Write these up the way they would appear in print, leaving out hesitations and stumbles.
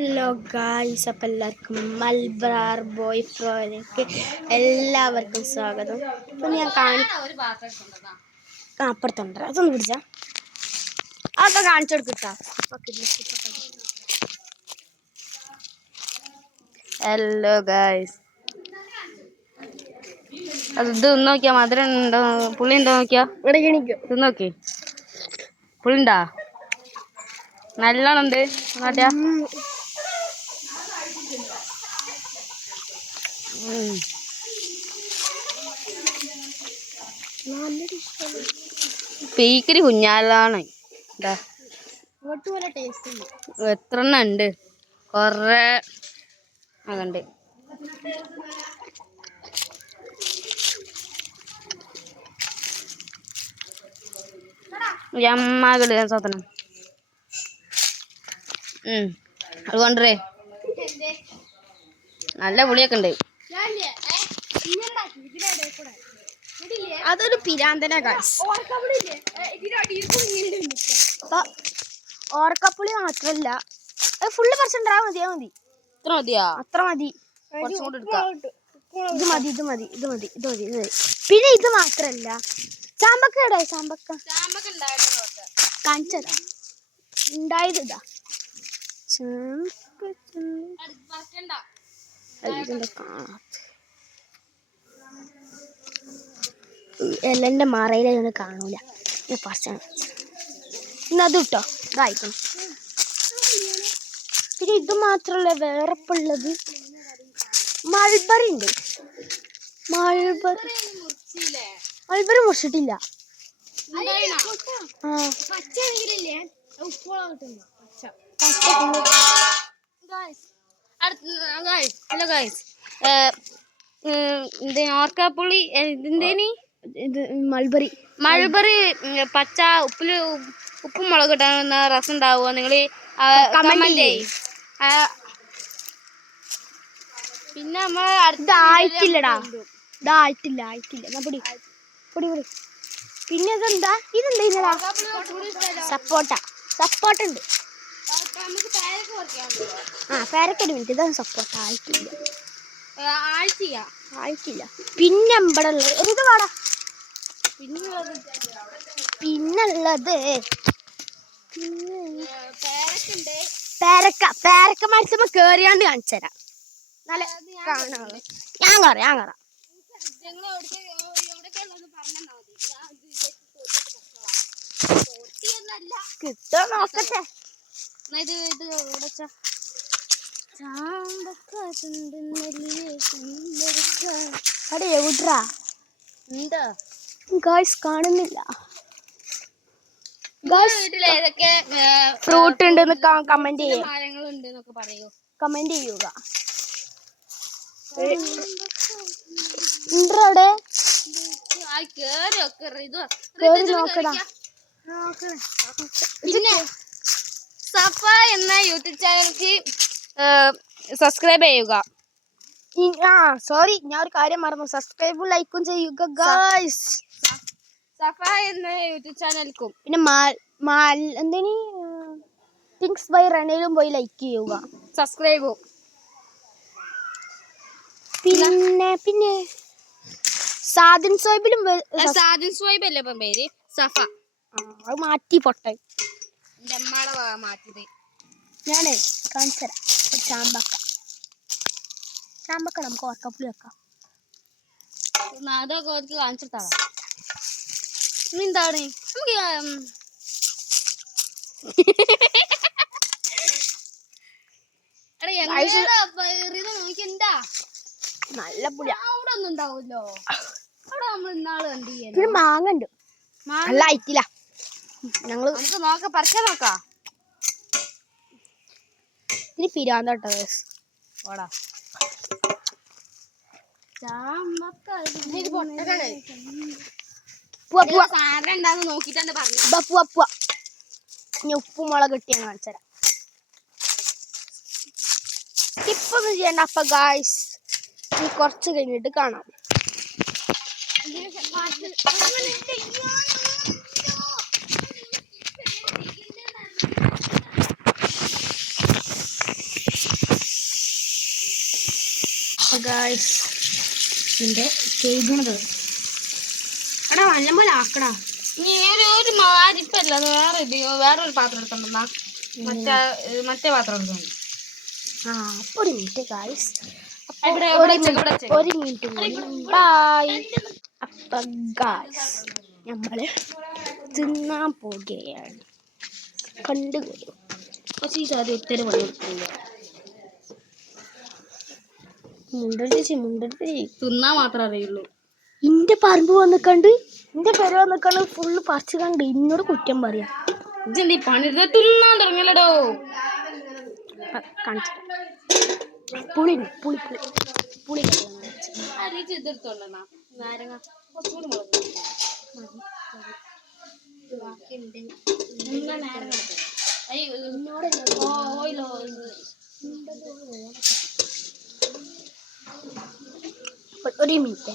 Hello guys, അപ്പം എല്ലാവർക്കും Malabar boy ഫ്ലോയിലേക്ക് എല്ലാവർക്കും സ്വാഗതം. അപ്പം ഞാൻ അപ്പുറത്തുണ്ട്, അതൊന്ന് പിടിച്ചാ അതൊക്കെ കാണിച്ചു കൊടുക്കട്ടാ. ഹലോ ഗായ്സ്, അത് ഇത് നോക്കിയാ മധുരം ഉണ്ടോ പുളി ഉണ്ടോ നോക്കിയാ ഇത് നോക്കി, പുളിണ്ടാ നല്ലോണം ഉണ്ട് നോട്ടിയാ. പീക്കിരി കുഞ്ഞാലാണ് എത്ര എണ്ണം ഉണ്ട്, കൊറേ അതുണ്ട്. അമ്മകള് സ്വതനം അതുകൊണ്ടേ നല്ല പുളിയൊക്കെ ഉണ്ട്. അതൊരു പിരാന്തന ഗായ്സ്. ഓർക്കപ്പുളി മാത്രല്ല, ഫുള്ള് പറിച്ചിട്ടാ മതിയാ മതി. ഇത്ര മതിയാ? അത്ര മതി. ഇത് മതി, ഇത് മതി, ഇത് മതി, ഇത് മതി, ഇത് മതി. പിന്നെ ഇത് മാത്രല്ല, ചാമ്പക്ക ഇടാ. ചാമ്പക്ക കാണിച്ചതാ ഉണ്ടായത്. ഇതാ എല്ലന്റെ മറയിലൊന്നും കാണൂല. ഇന്നത് കിട്ടോ, ഇതായിക്കണം. പിന്നെ ഇത് മാത്രല്ല, വേറെപ്പുള്ളത് മൾബറി ഉണ്ട്. മൾബറി മുറിച്ചിട്ടില്ല. ഹലോ ഗായ്സ്, ഓർക്കാപ്പുളി എന്തേനി ഇത് മൾബറി. പച്ച ഉപ്പും മുളക് ഇട്ടാകുന്ന രസം ഉണ്ടാവുക. നിങ്ങൾ കമന്റ് ചെയ്യും. പിന്നെ നമ്മൾ ഇതായിട്ടില്ലടാ, ഇതായിട്ടില്ല. പൊടി പൊടി പൊടി. പിന്നെ ഇതെന്താ, ഇതെന്താ സപ്പോട്ട ഉണ്ട്. പേരക്കൊരു മിനിറ്റ്, ഇതാണ് സപ്പോട്ട. ആയിട്ടില്ല. പിന്നെ ഇവിടെ ഉള്ളത് ഒരു ഇത് പാടാ. പിന്നുള്ളത് പേരക്ക മരത്തുമ്പോ കേറിയാണ്ട് കാണിച്ചു തരാം. നല്ല കാണാം. ഞാൻ കയറാം. കിട്ടോ നോക്കട്ടെ. എവിടാ എന്താ ഗായ്സ് കാണുന്നില്ല. ഫ്രൂട്ട് ഉണ്ടെന്ന് കമന്റ് ചെയ്യുക. പിന്നെ സഫ എന്ന യൂട്യൂബ് ചാനലിലേക്ക് സബ്സ്ക്രൈബ് ചെയ്യുക. സോറി, ഞാൻ ഒരു കാര്യം മറന്നു. സബ്സ്ക്രൈബും ലൈക്കും ചെയ്യുക ഗായ്സ്. സഫ എന്ന യൂട്യൂബ് ചാനലിൽക്കും പിന്നെ എന്തേനി തിങ്സ് ബൈ റണയിലും പോയി ലൈക്ക് ചെയ്യുക, സബ്സ്ക്രൈബും. പിന്നെ സാദിൻ സോയിബിലും അല്ലേ ഇപ്പം പേര്, സഫ. അത് മാറ്റി പൊട്ടെ മാറ്റിയത്. ഞാനേ കാണിച്ചരാം. ചാമ്പക്ക നമുക്ക് ഓർക്കപ്പുളി വെക്കാം. അതൊക്കെ അവർക്ക് കാണിച്ചിട്ടാണ്. എന്താണ് നമുക്ക് നോക്കിണ്ടാ നല്ല പുളി. അവിടെ ഒന്നും ഉണ്ടാവൂല്ലോ. അവിടെ നമ്മൾ ഇന്നാള് കണ്ടില്ലേ മാങ്ങ ഉണ്ട്. നല്ല ആയിട്ടില്ല. ഞങ്ങള് നമുക്ക് പറിക്കാൻ നോക്കാം. ഇനി പിരാന്തോട്ടോ ഓടാ. നോക്കിട്ടാണ് പറഞ്ഞു. ഇനി ഉപ്പും മുളക് കിട്ടിയാന്ന് കാണിച്ചരാം. സ്കിപ്പൊന്നും ചെയ്യണ്ട. അപ്പൊ ഗായ്സ്, ഇനി കുറച്ച് കഴിഞ്ഞിട്ട് കാണാം. ഗായ്സ് ഇതിന്റെ ചെയ്യണത് എടാ നല്ലപോലെ ആക്കടാ. നീ ഒരു മാരിപ്പല്ല വേറൊരു പാത്രം എടുത്തോണ്ടാ മറ്റേ പാത്രം എടുത്തോണ്ട്. ഒരു മിനിറ്റ് ഗായ്സ്, ഒരു മിനിറ്റ് ബൈ. അപ്പൊ ഗായ്സ് നമ്മള് തിന്നാൻ പോകുകയാണ്. കണ്ടുകൊള്ളു. പക്ഷേ ഈ സാധനം ഒത്തിരി പണിയെടുക്കില്ല. മുണ്ടടിച്ച് തിന്നാൻ മാത്രമേ അറിയുള്ളൂ. ഇന്റെ പറമ്പ് വന്നിക്കണ്ട്, ഇന്റെ പെര വന്നിക്കണ്ട് ഫുള്ള് പറിച്ചു കണ്ട് ഇന്നോട് കുറ്റം പറയാ. ഇജ്ജെന്താ ഈ പണിയെടുത്ത തിന്നാൻ തുടങ്ങിയല്ലോ. പുളി പുളി പുളി ഇതെടുത്തോണ്ടാ നാരങ്ങ കുറച്ചുകൂടി ഒരു മിനിറ്റ്.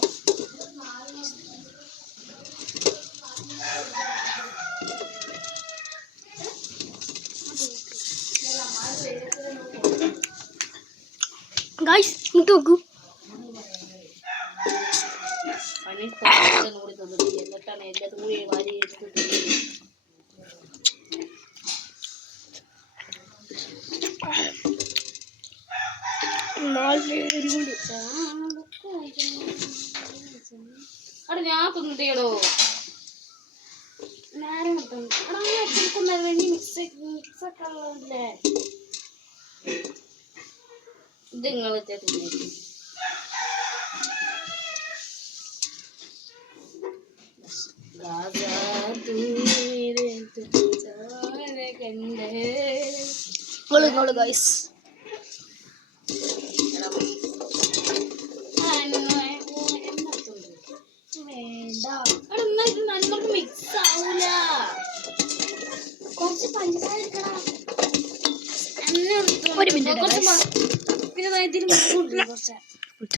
ഗായ്സ് ഇങ്ങോട്ട് നോക്കൂ. എന്നിട്ടാണ് എല്ലാത്തും കൂടി വാരി അവിടെ ഞാൻ തിന്നിട്ടേടോ. ഇത് നിങ്ങൾ തിന്നു. ഗായ്സ് നമുക്ക് മിക്സ് ആവൂല. കുറച്ച് പഞ്ചസാര എടുക്കണം. ഒരു മിനിറ്റ് പിന്നെ